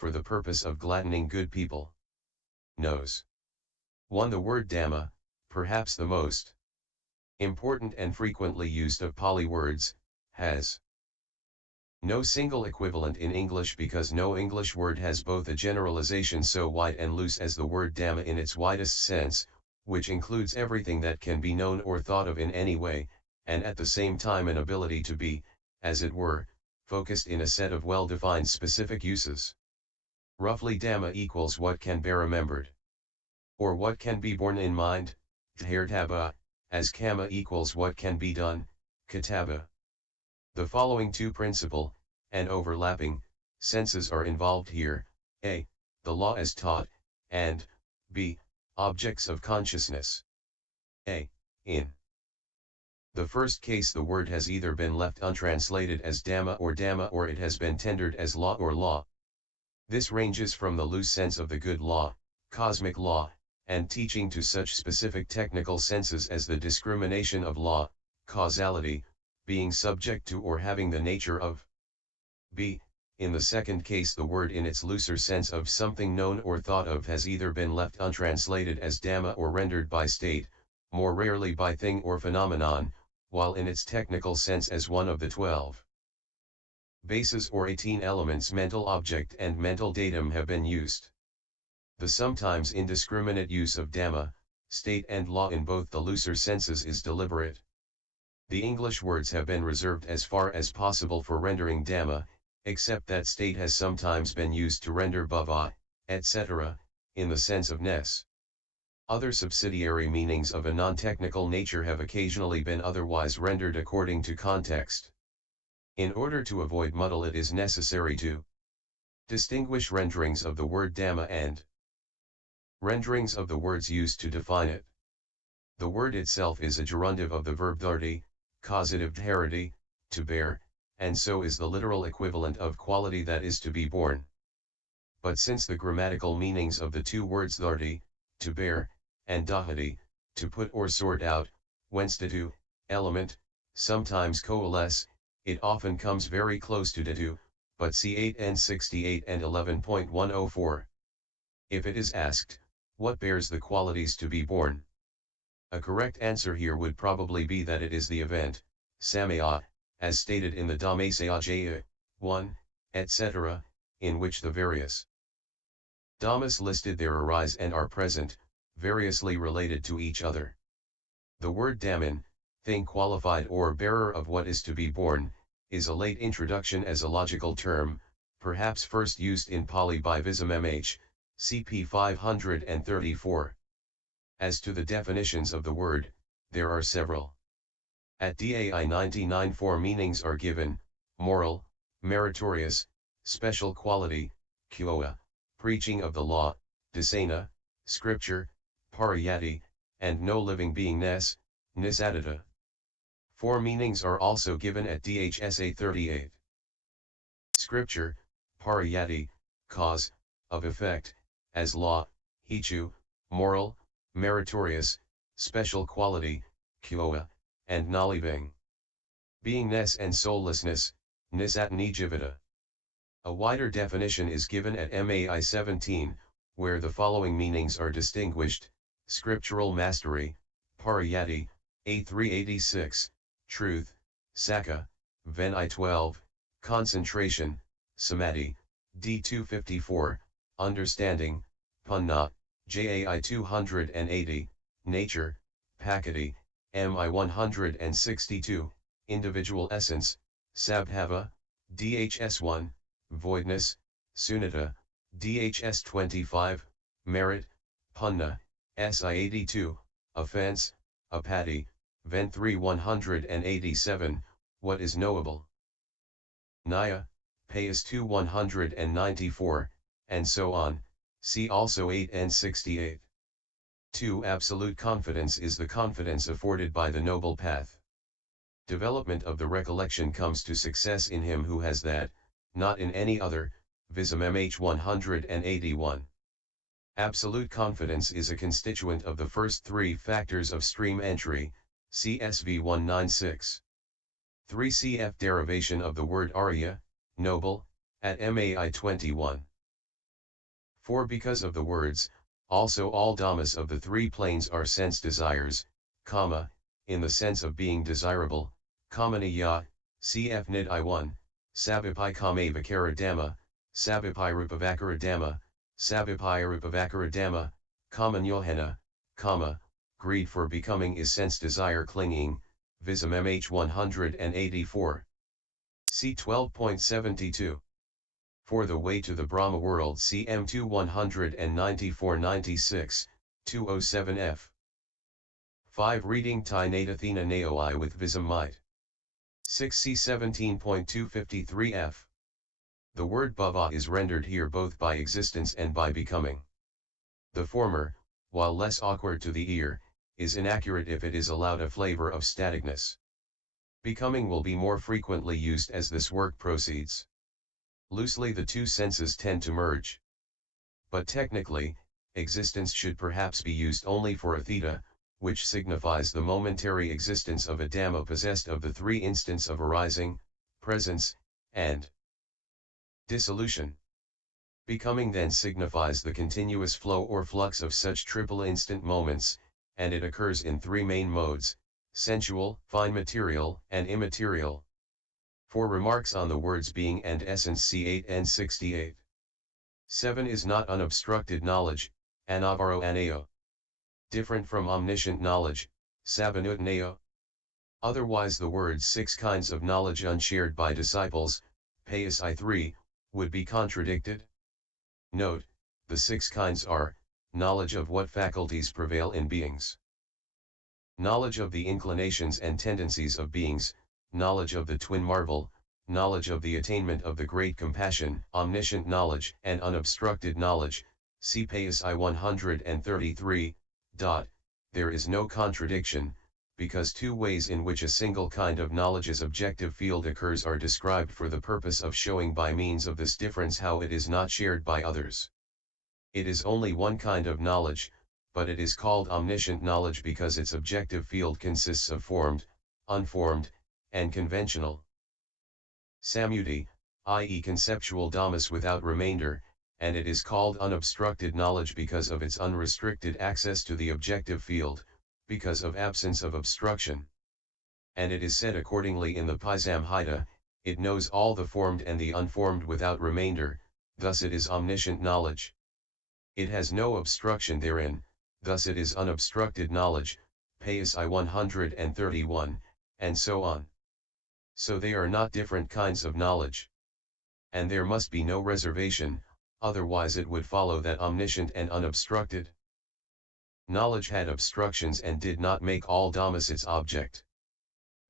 for the purpose of gladdening good people. Knows. 1. The word Dhamma, perhaps the most important and frequently used of Pali words, has no single equivalent in English because no English word has both a generalization so wide and loose as the word Dhamma in its widest sense, which includes everything that can be known or thought of in any way, and at the same time an ability to be, as it were, focused in a set of well-defined specific uses. Roughly Dhamma equals what can be remembered, or what can be borne in mind, dharetabba, as kamma equals what can be done, katabba. The following two principal, and overlapping, senses are involved here: a. The law as taught, and b. Objects of consciousness. a. In the first case the word has either been left untranslated as Dhamma or it has been tendered as law or law. This ranges from the loose sense of the good law, cosmic law, and teaching to such specific technical senses as the discrimination of law, causality, being subject to or having the nature of. b. In the second case the word in its looser sense of something known or thought of has either been left untranslated as Dhamma or rendered by state, more rarely by thing or phenomenon, while in its technical sense as one of the 12 bases or 18 elements mental object and mental datum have been used. The sometimes indiscriminate use of Dhamma, state and law in both the looser senses is deliberate. The English words have been reserved as far as possible for rendering Dhamma, except that state has sometimes been used to render bhava, etc., in the sense of ness. Other subsidiary meanings of a non-technical nature have occasionally been otherwise rendered according to context. In order to avoid muddle it is necessary to distinguish renderings of the word Dhamma and renderings of the words used to define it. The word itself is a gerundive of the verb dharti, causative dharati, to bear, and so is the literal equivalent of quality that is to be borne. But since the grammatical meanings of the two words dharti, to bear, and dhati, to put or sort out, whence dhatu, element, sometimes coalesce, it often comes very close to dhatu, but see 8n68 and 11.104. If it is asked, what bears the qualities to be born? A correct answer here would probably be that it is the event, samaya, as stated in the Dhamma 1, etc., in which the various dhammas listed there arise and are present, variously related to each other. The word dhamman, thing qualified or bearer of what is to be born, is a late introduction as a logical term, perhaps first used in Pali by Visam CP 534. As to the definitions of the word, there are several. At DAI 99 four meanings are given: moral, meritorious, special quality, kyoa, preaching of the law, dasana, scripture, pariyatti, and no living being ness, nisadatta. Four meanings are also given at DHSA 38. Scripture, pariyatti, cause, of effect, as law, hichu, moral, meritorious, special quality, kyoa, and naliving being ness and soullessness, nisattanijivita. A wider definition is given at MAI 17, where the following meanings are distinguished: scriptural mastery, pariyatti, A386, truth, sakka, Ven 12, concentration, samadhi, D254, understanding, punna, JAI 280, nature, pakati, MI 162, individual essence, sabhava, DHS1, voidness, sunnata, DHS 25, merit, punna, SI 82, offense, apati, Ven 3 187, what is knowable. Naya, Payas 2 194, and so on, see also 8 and 68. 2. Absolute confidence is the confidence afforded by the noble path. Development of the recollection comes to success in him who has that, not in any other, Visam 181. Absolute confidence is a constituent of the first three factors of stream entry, CSV 196. 3. Cf. Derivation of the word Arya, noble, at MAI 21. For because of the words, also all dhammas of the three planes are sense desires, kamma, in the sense of being desirable, kammanaya, cf. nid I1, sabipai kame vakara dhamma, sabipai rupavakara dhamma, sabipai rupavakara dhamma, kammanyohana, kamma, greed for becoming is sense desire clinging, visum mh 184. C 12.72. For the way to the Brahma world cm 2 194-96, 207f. 5. Reading Thai Nadathena Naoi with visum might. 6 C 17.253f. The word bhava is rendered here both by existence and by becoming. The former, while less awkward to the ear, is inaccurate if it is allowed a flavor of staticness. Becoming will be more frequently used as this work proceeds. Loosely the two senses tend to merge. But technically, existence should perhaps be used only for a theta, which signifies the momentary existence of a Dhamma possessed of the three instants of arising, presence, and dissolution. Becoming then signifies the continuous flow or flux of such triple instant moments, and it occurs in three main modes: sensual, fine material, and immaterial. For remarks on the words being and essence C8 and 68. 7 is not unobstructed knowledge, anavaro aneo. Different from omniscient knowledge, sabanutneo. Otherwise the words 6 kinds of knowledge unshared by disciples, payas I3, would be contradicted. Note, the 6 kinds are, knowledge of what faculties prevail in beings, knowledge of the inclinations and tendencies of beings, knowledge of the twin marvel, knowledge of the attainment of the great compassion, omniscient knowledge and unobstructed knowledge, see payas I 133. There is no contradiction, because two ways in which a single kind of knowledge's objective field occurs are described for the purpose of showing by means of this difference how it is not shared by others. It is only one kind of knowledge, but it is called omniscient knowledge because its objective field consists of formed, unformed, and conventional samyuti, i.e. conceptual dhammas without remainder, and it is called unobstructed knowledge because of its unrestricted access to the objective field, because of absence of obstruction. And it is said accordingly in the Paisamhita, it knows all the formed and the unformed without remainder, thus it is omniscient knowledge. It has no obstruction therein, thus it is unobstructed knowledge, payas I 131, and so on. So they are not different kinds of knowledge. And there must be no reservation, otherwise it would follow that omniscient and unobstructed knowledge had obstructions and did not make all dhammas its object.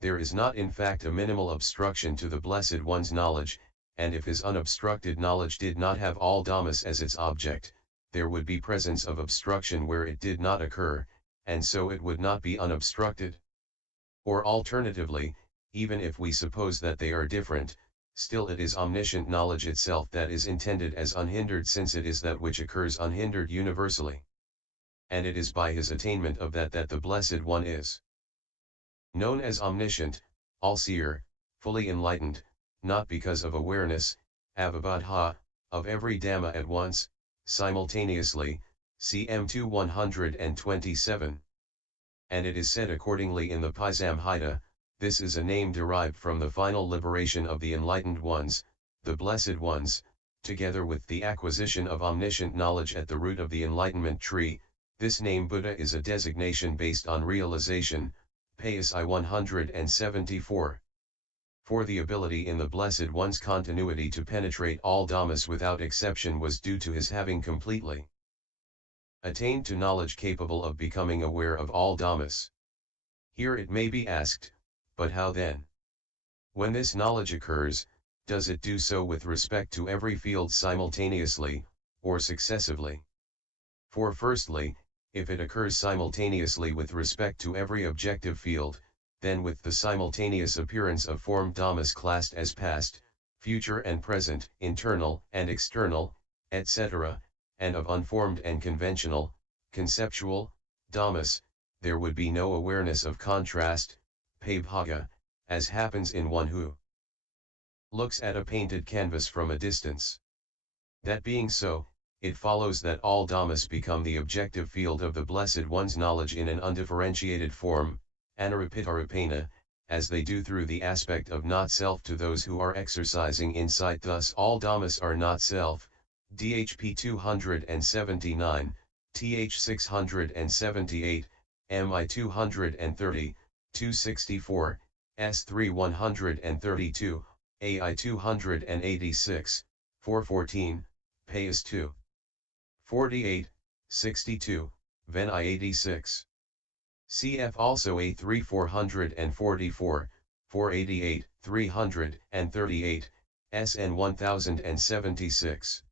There is not in fact a minimal obstruction to the Blessed One's knowledge, and if his unobstructed knowledge did not have all dhammas as its object, there would be presence of obstruction where it did not occur, and so it would not be unobstructed. Or alternatively, even if we suppose that they are different, still it is omniscient knowledge itself that is intended as unhindered, since it is that which occurs unhindered universally. And it is by his attainment of that that the Blessed One is known as omniscient, all-seer, fully enlightened, not because of awareness, avabodha, of every Dhamma at once, simultaneously, cm 2 127. And it is said accordingly in the Paisamhita, this is a name derived from the final liberation of the enlightened ones, the Blessed Ones, together with the acquisition of omniscient knowledge at the root of the enlightenment tree. This name Buddha is a designation based on realization, payas I 174. For the ability in the Blessed One's continuity to penetrate all dhammas without exception was due to his having completely attained to knowledge capable of becoming aware of all dhammas. Here it may be asked, but how then? When this knowledge occurs, does it do so with respect to every field simultaneously, or successively? For firstly, if it occurs simultaneously with respect to every objective field, then with the simultaneous appearance of formed dhammas classed as past, future and present, internal and external, etc., and of unformed and conventional, conceptual, dhammas, there would be no awareness of contrast, pabhaga, as happens in one who looks at a painted canvas from a distance. That being so, it follows that all dhammas become the objective field of the Blessed One's knowledge in an undifferentiated form, anarupita, as they do through the aspect of not-self to those who are exercising insight. Thus all dhammas are not self, dhp 279, th 678, mi 230, 264, s3 132, ai 286, 414, payas 2. 48, 62, Ven I 86. Cf. also A3 444, 488, 338, SN 1076.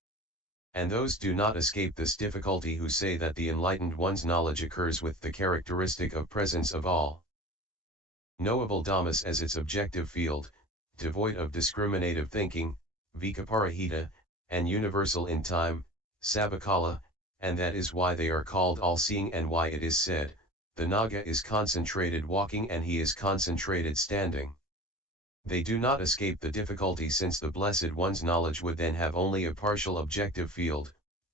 And those do not escape this difficulty who say that the enlightened one's knowledge occurs with the characteristic of presence of all knowable dhammas as its objective field, devoid of discriminative thinking, vikaparahita, and universal in time, sabakala, and that is why they are called all-seeing and why it is said, the Naga is concentrated walking and he is concentrated standing. They do not escape the difficulty since the Blessed One's knowledge would then have only a partial objective field,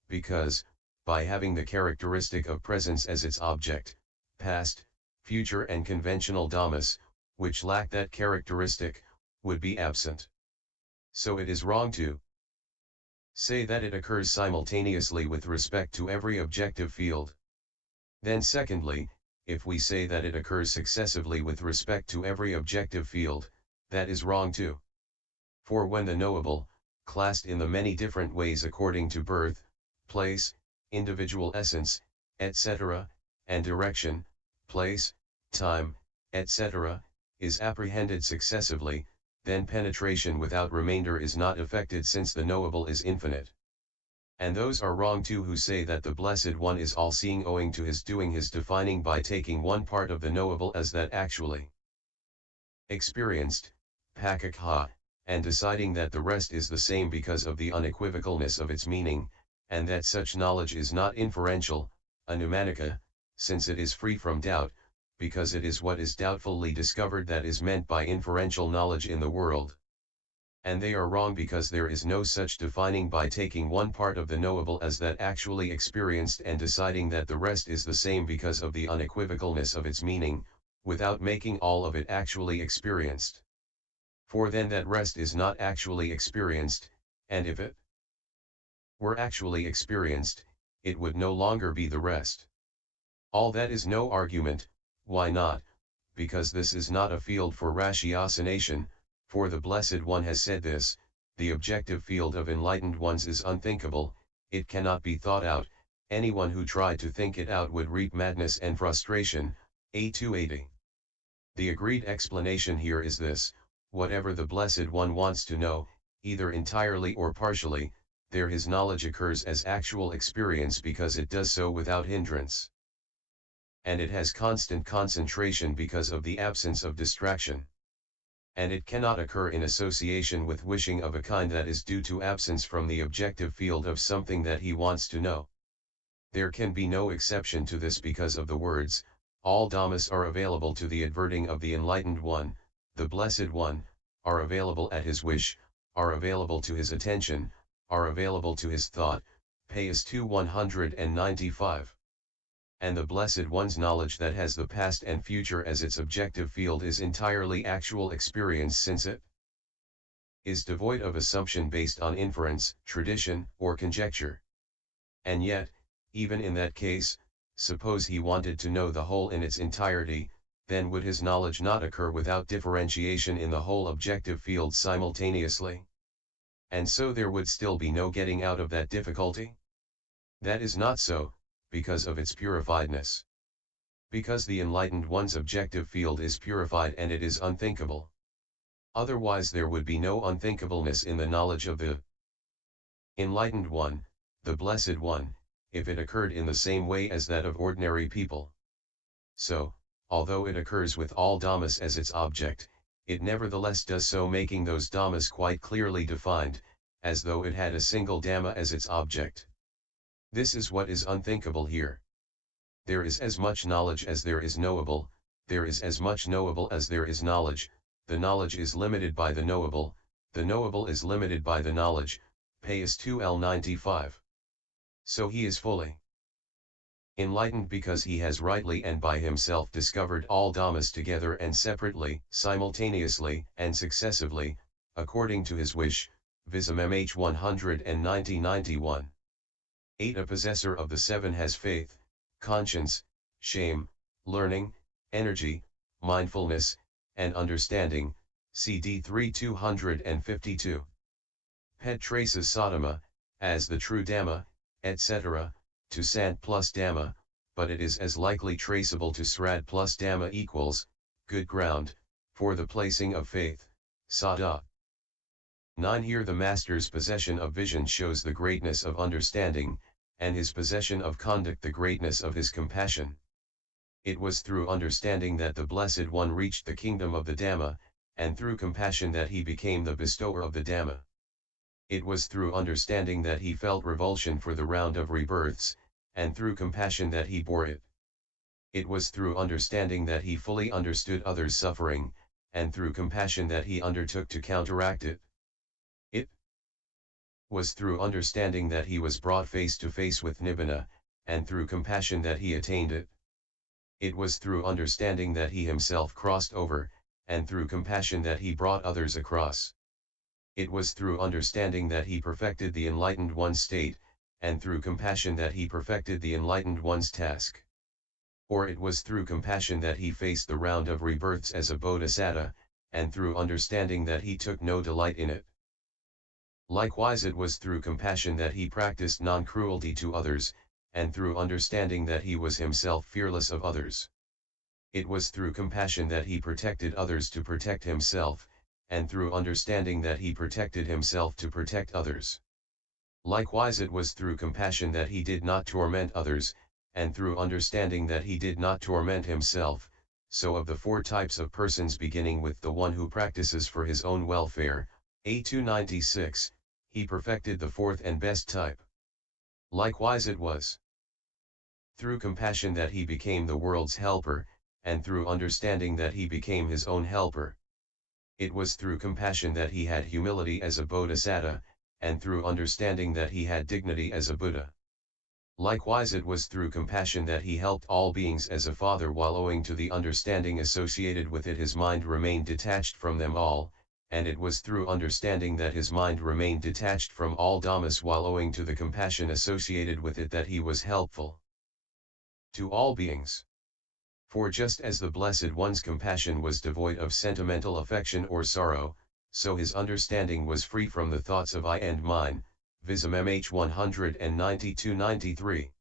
because, by having the characteristic of presence as its object, past, future and conventional dhammas, which lack that characteristic, would be absent. So it is wrong to say that it occurs simultaneously with respect to every objective field. Then secondly, if we say that it occurs successively with respect to every objective field, that is wrong too. For when the knowable, classed in the many different ways according to birth, place, individual essence, etc., and direction, place, time, etc., is apprehended successively, then penetration without remainder is not effected since the knowable is infinite. And those are wrong too who say that the Blessed One is all-seeing owing to his doing his defining by taking one part of the knowable as that actually experienced, pakakha, and deciding that the rest is the same because of the unequivocalness of its meaning, and that such knowledge is not inferential, anumanika, since it is free from doubt, because it is what is doubtfully discovered that is meant by inferential knowledge in the world. And they are wrong because there is no such defining by taking one part of the knowable as that actually experienced and deciding that the rest is the same because of the unequivocalness of its meaning, without making all of it actually experienced. For then that rest is not actually experienced, and if it were actually experienced, it would no longer be the rest. All that is no argument. Why not? Because this is not a field for ratiocination, for the Blessed One has said this, the objective field of enlightened ones is unthinkable, it cannot be thought out, anyone who tried to think it out would reap madness and frustration, A280. The agreed explanation here is this, whatever the Blessed One wants to know, either entirely or partially, there his knowledge occurs as actual experience because it does so without hindrance. And it has constant concentration because of the absence of distraction. And it cannot occur in association with wishing of a kind that is due to absence from the objective field of something that he wants to know. There can be no exception to this because of the words, all dhammas are available to the adverting of the enlightened one, the Blessed One, are available at his wish, are available to his attention, are available to his thought, payas 2 195. And the Blessed One's knowledge that has the past and future as its objective field is entirely actual experience since it is devoid of assumption based on inference, tradition, or conjecture. And yet, even in that case, suppose he wanted to know the whole in its entirety, then would his knowledge not occur without differentiation in the whole objective field simultaneously? And so there would still be no getting out of that difficulty? That is not so, because of its purifiedness. Because the enlightened one's objective field is purified and it is unthinkable. Otherwise there would be no unthinkableness in the knowledge of the enlightened one, the Blessed One, if it occurred in the same way as that of ordinary people. So, although it occurs with all dhammas as its object, it nevertheless does so making those dhammas quite clearly defined, as though it had a single dhamma as its object. This is what is unthinkable here. There is as much knowledge as there is knowable, there is as much knowable as there is knowledge, the knowledge is limited by the knowable is limited by the knowledge, payas 2L95. So he is fully enlightened because he has rightly and by himself discovered all Dhammas together and separately, simultaneously, and successively, according to his wish, viz. MH 190-91. 8. A possessor of the seven has faith, conscience, shame, learning, energy, mindfulness, and understanding, CD 3252. Pet traces Saddhamma, as the true Dhamma, etc., to Sant plus Dhamma, but it is as likely traceable to Srad plus Dhamma equals, good ground, for the placing of faith, Saddha. 9. Here the Master's possession of vision shows the greatness of understanding, and his possession of conduct the greatness of his compassion. It was through understanding that the Blessed One reached the kingdom of the Dhamma, and through compassion that he became the bestower of the Dhamma. It was through understanding that he felt revulsion for the round of rebirths, and through compassion that he bore it. It was through understanding that he fully understood others' suffering, and through compassion that he undertook to counteract it. It was through understanding that he was brought face to face with Nibbana, and through compassion that he attained it. It was through understanding that he himself crossed over, and through compassion that he brought others across. It was through understanding that he perfected the enlightened one's state, and through compassion that he perfected the enlightened one's task. Or it was through compassion that he faced the round of rebirths as a bodhisattva, and through understanding that he took no delight in it. Likewise it was through compassion that he practiced non-cruelty to others, and through understanding that he was himself fearless of others. It was through compassion that he protected others to protect himself, and through understanding that he protected himself to protect others. Likewise it was through compassion that he did not torment others, and through understanding that he did not torment himself. So of the four types of persons, beginning with the one who practices for his own welfare, A296, he perfected the fourth and best type. Likewise it was through compassion that he became the world's helper, and through understanding that he became his own helper. It was through compassion that he had humility as a bodhisattva, and through understanding that he had dignity as a Buddha. Likewise it was through compassion that he helped all beings as a father, while owing to the understanding associated with it his mind remained detached from them all, and it was through understanding that his mind remained detached from all dhammas, while owing to the compassion associated with it, that he was helpful to all beings. For just as the Blessed One's compassion was devoid of sentimental affection or sorrow, so his understanding was free from the thoughts of I and mine, viz. MH 192-93.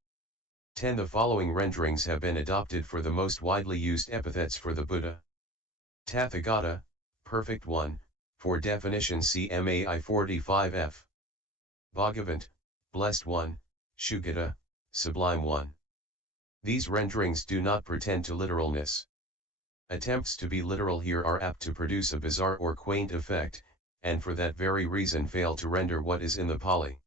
10. The following renderings have been adopted for the most widely used epithets for the Buddha. Tathagata, Perfect One, for definition see MAI 45F. Bhagavant, Blessed One, Shugata, Sublime One. These renderings do not pretend to literalness. Attempts to be literal here are apt to produce a bizarre or quaint effect, and for that very reason fail to render what is in the Pali.